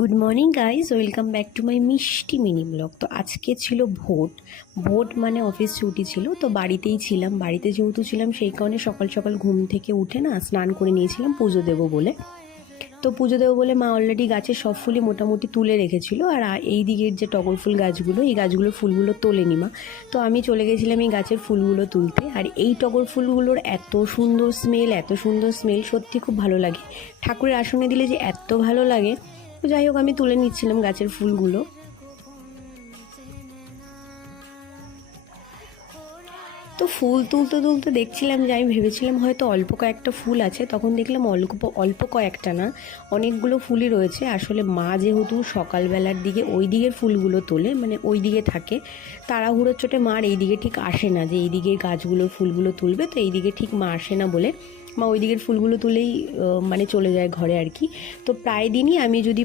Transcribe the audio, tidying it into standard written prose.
Good morning guys, welcome back to my মিষ্টি mini blog. তো আজকে ছিল ভোট মানে অফিস ছুটি ছিল, তো বাড়িতেই ছিলাম। বাড়িতে যেহেতু ছিলাম সেই কারণে সকাল সকাল ঘুম থেকে উঠে না স্নান করে নিয়েছিলাম পুজো দেবো বলে। তো পুজো দেবো বলে মা অলরেডি গাছের সব ফুলই মোটামুটি তুলে রেখেছিল, আর এই দিকের যে টগর ফুল গাছগুলো, এই গাছগুলোর ফুলগুলো তোলেনি মা। তো আমি চলে গেছিলাম এই গাছের ফুলগুলো তুলতে। আর এই টগর ফুলগুলোর এত সুন্দর স্মেল, সত্যি খুব ভালো লাগে। ঠাকুরের আসনে দিলে যে এত ভালো লাগে। তো যাই হোক, আমি তুলে নিচ্ছিলাম গাছের ফুলগুলো। তো ফুল তুলতে তুলতে দেখছিলাম যে আমি ভেবেছিলাম হয়তো অল্প কয়েকটা ফুল আছে, তখন দেখলাম অল্প কয়েকটা না, অনেকগুলো ফুলই রয়েছে। আসলে মা যেহেতু সকালবেলার দিকে ওই দিকের ফুলগুলো তোলে, মানে ওই দিকে থাকে, তাড়াহুড়োর চোটে মার এই দিকে ঠিক আসে না যে এই দিকের গাছগুলোর ফুলগুলো তুলবে, তো এই দিকে ঠিক মা আসে না বলে মা ওই দিকের ফুলগুলো তুলেই মানে চলে যায় ঘরে আর কি। তো প্রায় দিনই আমি যদি